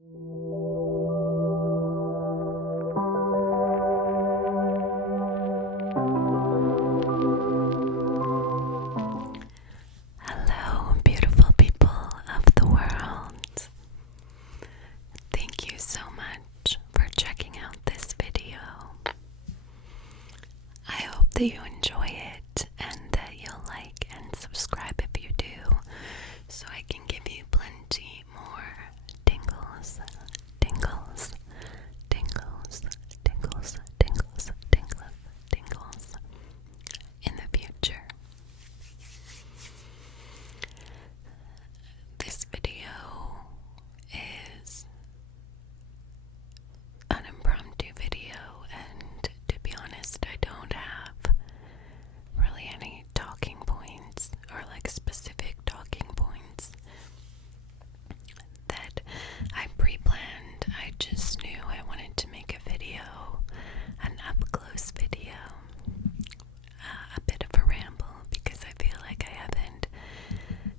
Hello, beautiful people of the world. Thank you so much for checking out this video. I hope that you enjoy it and that you'll like and subscribe if you do, so I can give you plenty more tingles, tingles, tingles, tingles, tingles, tingles, tingles in the future. This video is an impromptu video, and to be honest, I don't have really any talking points or like specific talking points that I pre-planned. I just knew I wanted to make a video, an up-close video, a bit of a ramble, because I feel like I haven't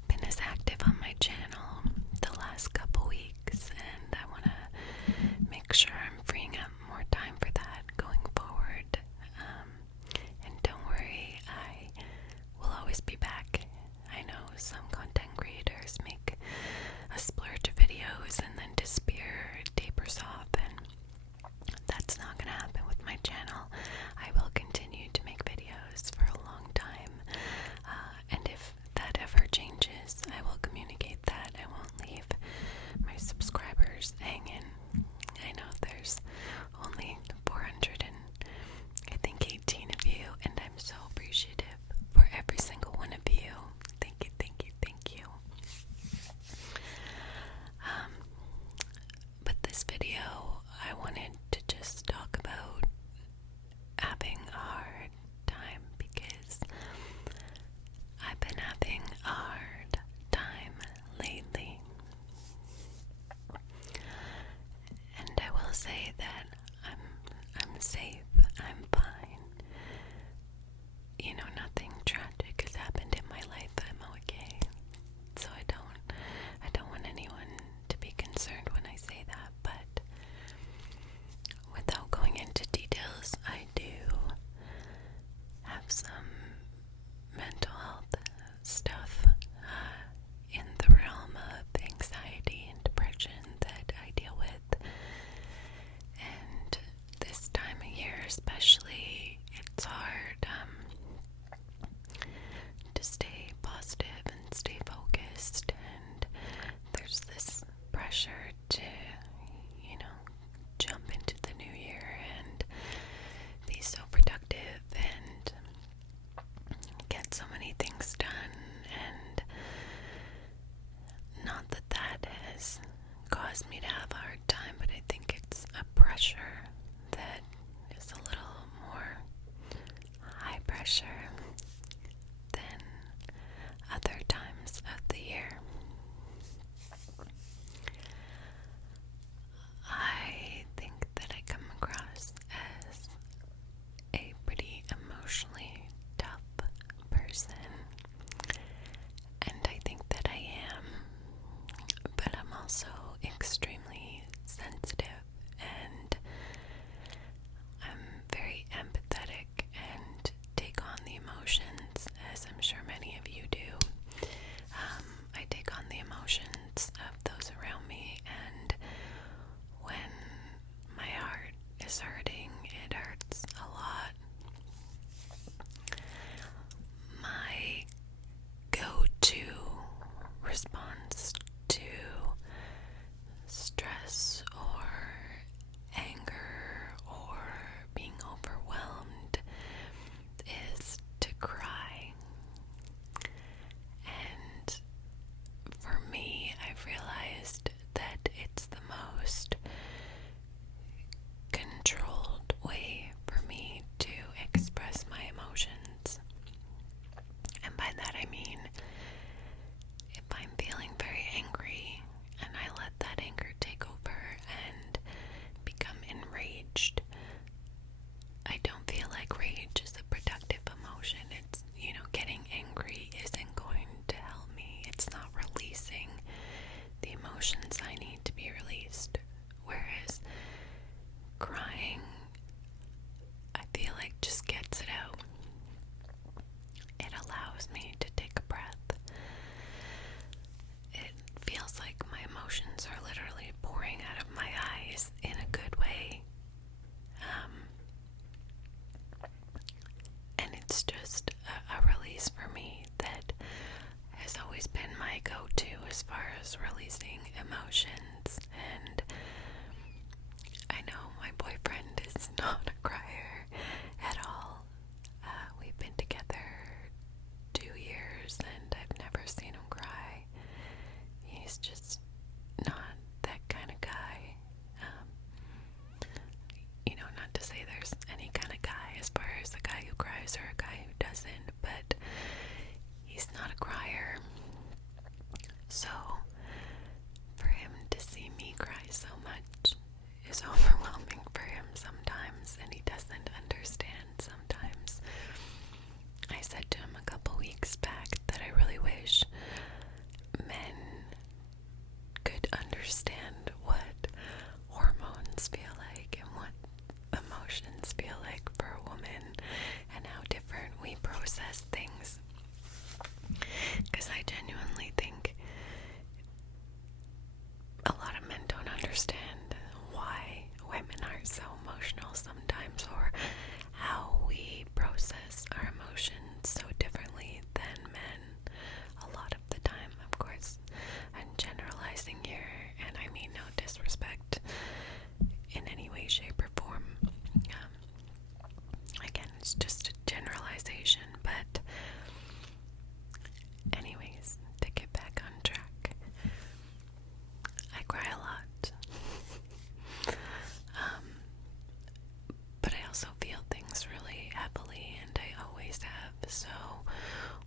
been as active on my channel the last couple weeks, and I want to make sure I'm freeing up more time for that going forward. And don't worry, I will always be back. I know some content creators make a splurge of videos and then disappear, tapers off, and that's not going to happen with my channel. I will continue to make videos for a long time, and if that ever changes, I will communicate that. I won't leave my subscribers hanging. I know there's only 400 and I think 18 of you, and I'm so appreciative for every single one of you. Thank you, thank you, thank you. But this video, I wanted to just talk about having a hard time, because I've been having a hard time lately. And I will say that I'm safe, I'm fine. You know, nothing tragic has happened in my life. I'm okay. So I don't want anyone to be concerned when I say that, but without going into details, I do have some mental health stuff in the realm of anxiety and depression that I deal with. And this time of year especially, it's hard to stay positive and stay focused, and there's this pressure to, jump into the new year and be so productive and get so many things done. And not that that has caused me to have a hard time, but I think it's a pressure that is a little more high pressure than other times of the year. I think that I come across as a pretty emotionally tough person, and I think that I am, but I'm also extremely sensitive, and as far as releasing emotions. And I know my boyfriend is not a crier at all. We've been together 2 years and I've never seen him cry. He's just not that kind of guy. Not to say there's any kind of guy as far as a guy who cries or a guy who doesn't, but he's not a crier. So, for him to see me cry so much is overwhelming for him sometimes, and he doesn't understand sometimes. I said to him a couple weeks back that I really wish men could understand what hormones feel like and what emotions feel like for a woman and how different we process things. Because I genuinely think a lot of men don't understand why women are so emotional sometimes, or how we process our emotions so differently than men a lot of the time. Of course, I'm generalizing here, and I mean no disrespect in any way, shape, or form. Again, it's just a generalization, but anyways, to get back on track, I cry a lot. But I also feel things really heavily, and I always have. So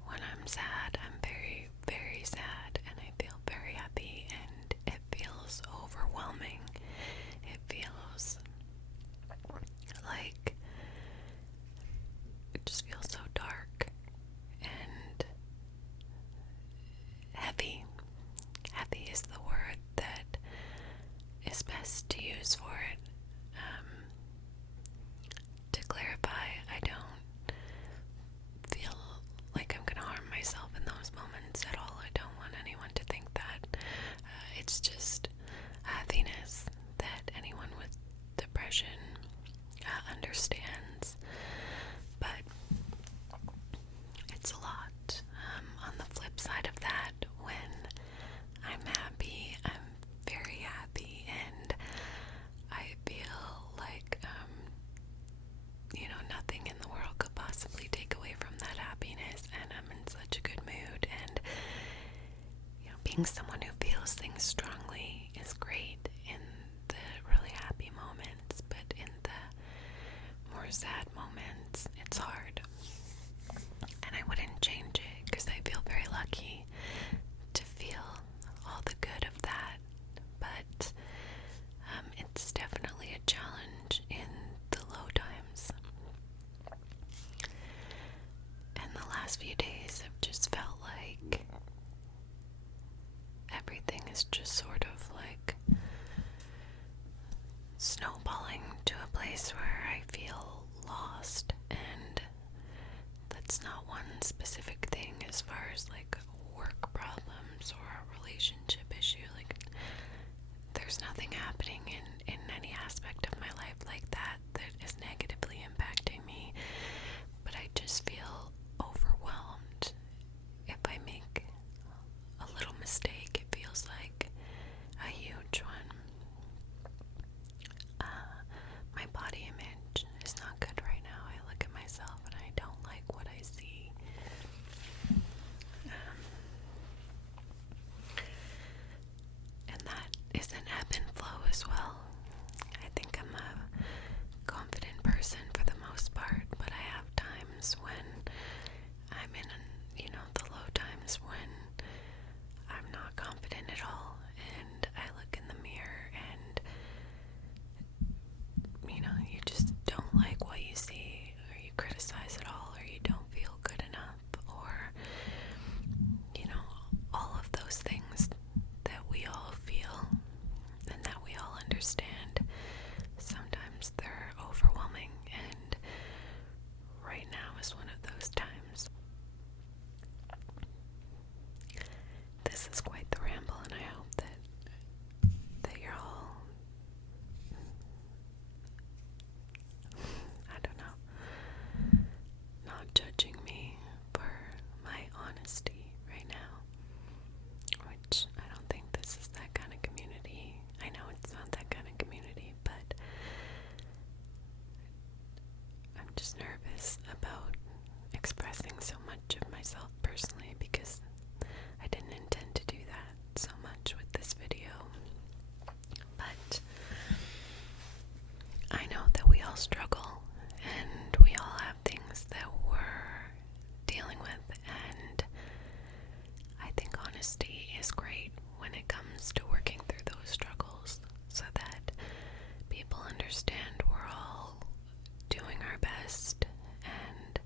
when I'm sad, I'm very, very sad, and I feel very happy, and it feels overwhelming. It feels like it just feels so dark and heavy. Heavy is the word that is best to use for it. To clarify, I don't feel like I'm gonna harm myself in those moments at all. I don't want anyone to think that. It's just heaviness that anyone with depression understands, but it's a lot. On the flip side of that, when I'm happy, I'm very happy, and I feel like, nothing in the world could possibly take away from that happiness, and I'm in such a good mood, and, being someone who feels things strongly is great in the really happy moments, but in the more sad moments, it's hard. And I wouldn't change it, because I feel very lucky to feel all the good of that, but it's definitely a challenge in the low times. And the last few days have just felt like everything is just sort of like snowballing to a place where I feel lost, and that's not one specific thing as far as like work problems or a relationship issue. Like, there's nothing happening in any aspect of my life like that is negatively impacting me, but I just feel overwhelmed. If I make a little mistake, it feels like a huge one. My body image is not good right now. I look at myself and I don't like what I see. And that is an ebb and flow as well. I think I'm a confident person for the most part, but I have times when I'm in, the low times when I'm not confident at all, and I look in the mirror and, you just don't like what you see, or you criticize it all, or you don't feel good enough, or, all of those things that we all feel. just nervous about expressing so much of myself personally because I didn't intend to do that so much with this video. But I know that we all struggle and we all have things that we're dealing with, and I think honesty is great when it comes to working through those struggles so that people understand we're all doing our best and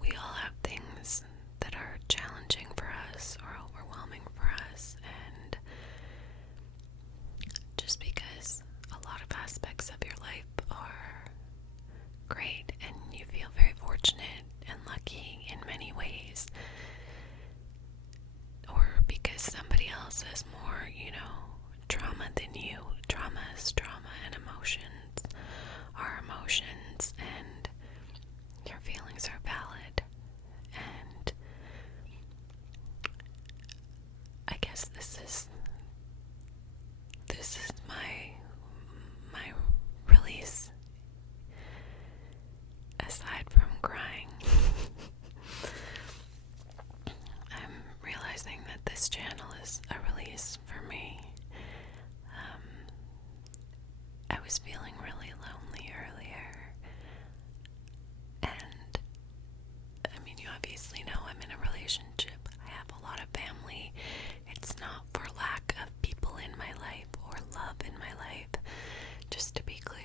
we all have things that are challenging for us or overwhelming for us. And just because a lot of aspects of your life are great and you feel very fortunate and lucky in many ways, or because somebody else has more, trauma than you. Trauma is trauma, and emotions are emotions, and your feelings are valid. And I guess this is my release, aside from crying. I'm realizing that this channel is a release for me. I was feeling really lonely earlier, and I mean, you obviously know I'm in a relationship. I have a lot of family. It's not for lack of people in my life or love in my life. Just to be clear,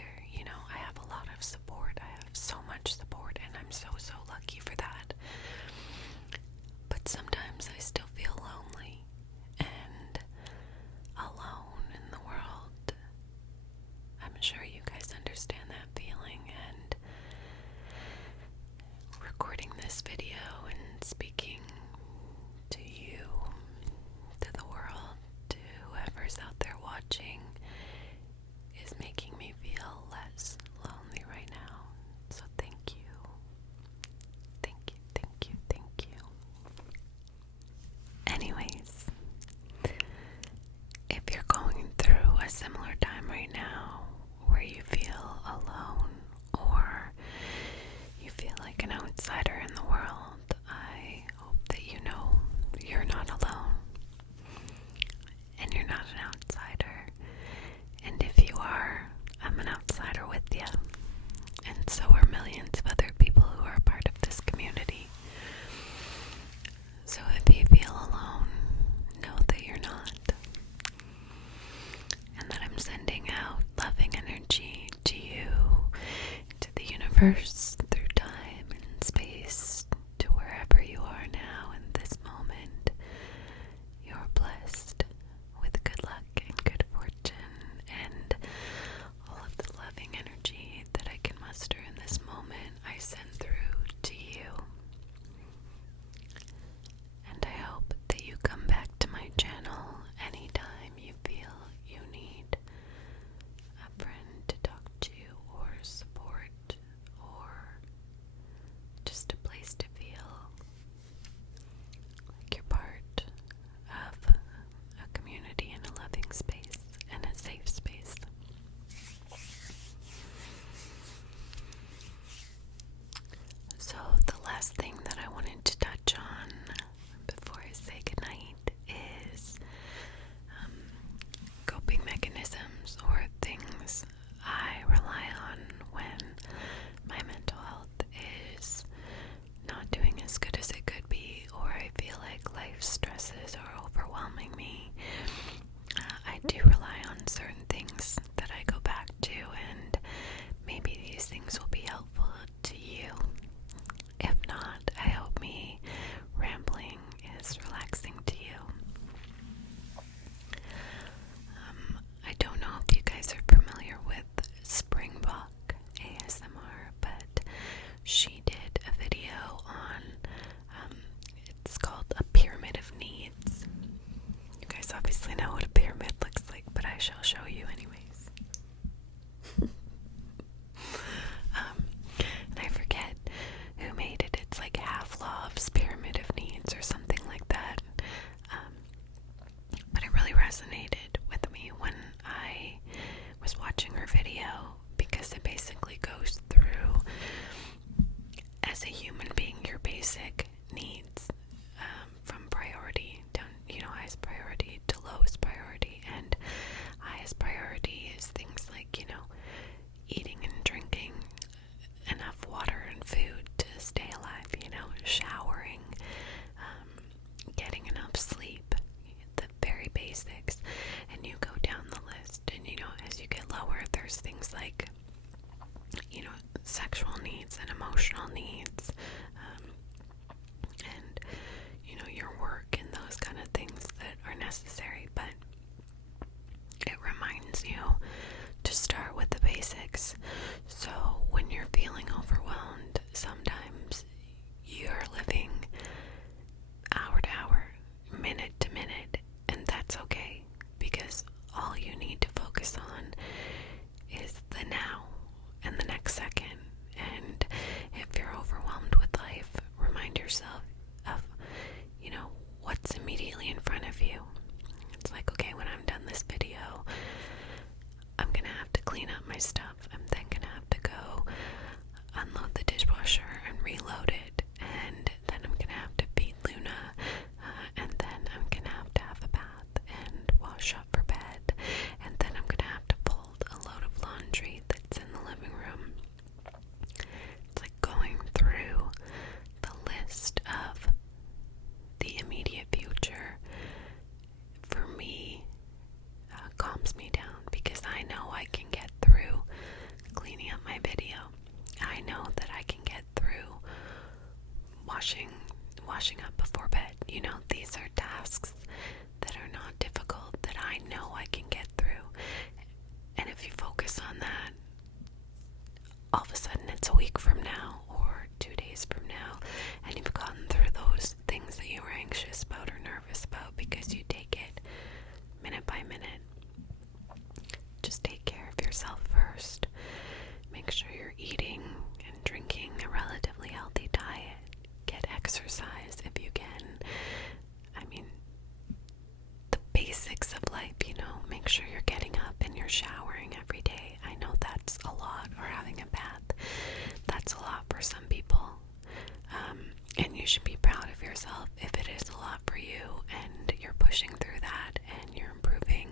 I have a lot of support. I have so much support, and I'm so lucky for that. But sometimes I still feel lonely and alone in the world. I'm sure you guys understand that feeling, and recording this video and speaking to you, to the world, to whoever's out there watching, is making me feel less lonely right now. So thank you. Thank you, thank you, thank you. Anyways, if you're going through a similar time right now where you feel alone or you feel like an outsider in the world, I hope that you know you're not alone and you're not an outsider. And if you are, I'm an outsider with you. And so are millions of other people who are part of this community. So if you feel alone, know that you're not. And that I'm sending out loving energy to you, to the universe, through time and space, to wherever you are now in this moment. You're blessed with good luck and good fortune and all of the loving energy that I can muster in this moment I send through to you. And I hope that you come back to my channel anytime you feel you need a friend to talk to or support or just a place to feel like you're part of a community and a loving space and a safe space. So the last thing that I wanted to touch on before I say goodnight is coping mechanisms or things I rely on when my mental health is not doing as good as it could be, or I feel like life stresses are overwhelming me. I do rely on certain things that I go back to, and maybe these things will be helpful to you. If not, I hope me rambling is relaxing to you. I don't know if you guys are familiar with Springbok ASMR, but she did a video on, it's called A Pyramid of Needs. You guys obviously know what a pyramid looks like, but I shall show you anyways. And I forget who made it. It's like Havlov's Pyramid of Needs or something like that. But it really resonated with me when I was watching her video, because it basically goes through basics, and you go down the list, and as you get lower, there's things like sexual needs and emotional needs, and your work and those kind of things that are necessary. But it reminds you to start with the basics. So when you're feeling overwhelmed, sometimes you're living hour to hour, minute to minute, and that's okay, because all you need to focus on is the now and the next second. And if you're overwhelmed with life, remind yourself of what's immediately in front of you. It's like, okay, when I'm done this video, I'm gonna have to clean up my stuff. I'm then gonna have to go unload the dishwasher and reload it, and then I'm gonna have to feed Luna, and then I'm gonna have a bath and wash up for bed, and then I'm gonna have to fold a load of laundry that's in the living room. It's like going through the list of the immediate future, for me, calms me down, because I know I can get through cleaning up my video. I know that I can get through washing up before bed. These are tasks that are not difficult, that I know I can get through. And if you focus on that, all of a sudden it's a week from now or 2 days from now, and you've gotten through those things that you were anxious about or nervous about, because you take it minute by minute. Just take care of yourself first. Make sure you're eating and drinking a relatively healthy diet. Get exercise if you can. I mean, the basics of life, make sure you're getting up and you're showering every day. I know that's a lot, or having a bath. That's a lot for some people. And you should be proud of yourself if it is a lot for you, and you're pushing through that, and you're improving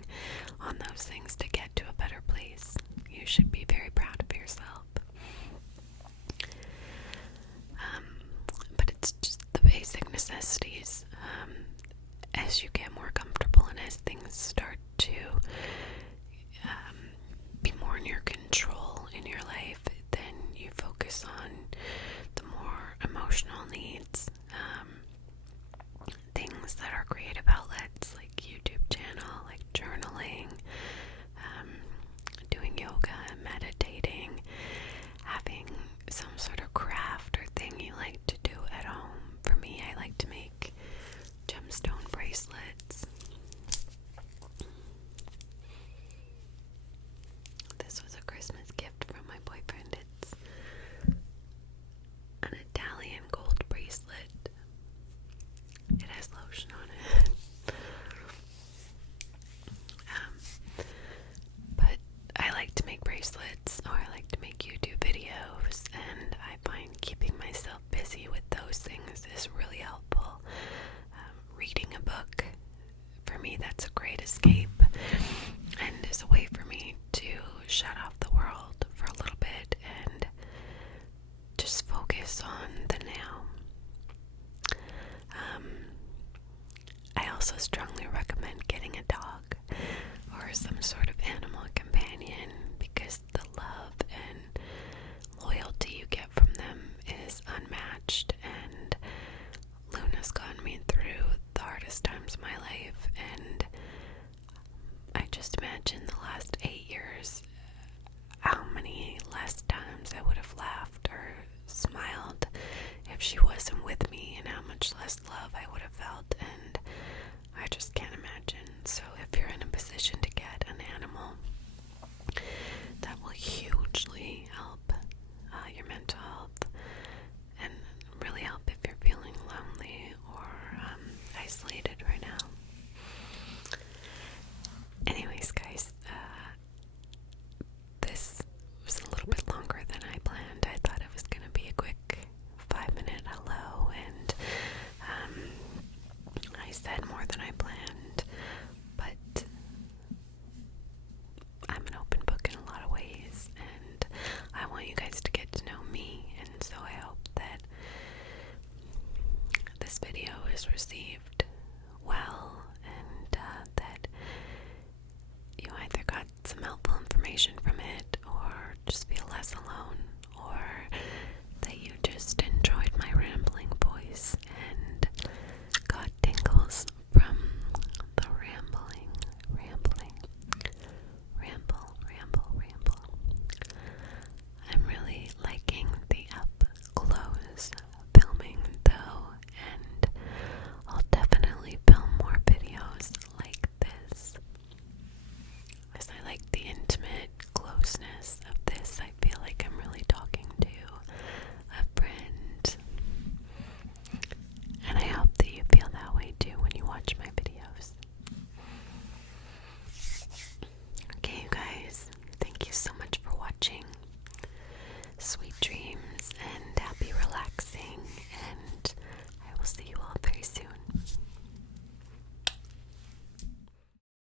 on those things to get to a better place. You should be very proud of yourself. But it's just the basic necessities. As you get more comfortable and as things start to be more in your control in your life, then you focus on the more emotional needs, things that are creative outlets, like YouTube channel, like journaling, doing yoga, meditating, having some sort of craft or thing you like to do at home. For me, I like to make gemstone bracelets. This was a Christmas gift from my boyfriend. It's an Italian gold bracelet. It has lotion on it. But I like to make bracelets, or I like to make YouTube videos, and I find keeping myself busy with those things is really helpful. Reading a book, for me, that's a great escape, and is a way for me to shut off the world for a little bit and just focus on the now. I also strongly recommend getting a dog or some sort of animal companion, because the love and loyalty you get from them is unmatched. And Luna's gotten me through the hardest times of my life, and I just imagine the last 8 years, how many less times I would have laughed or smiled if she wasn't with me, and how much less love I would have felt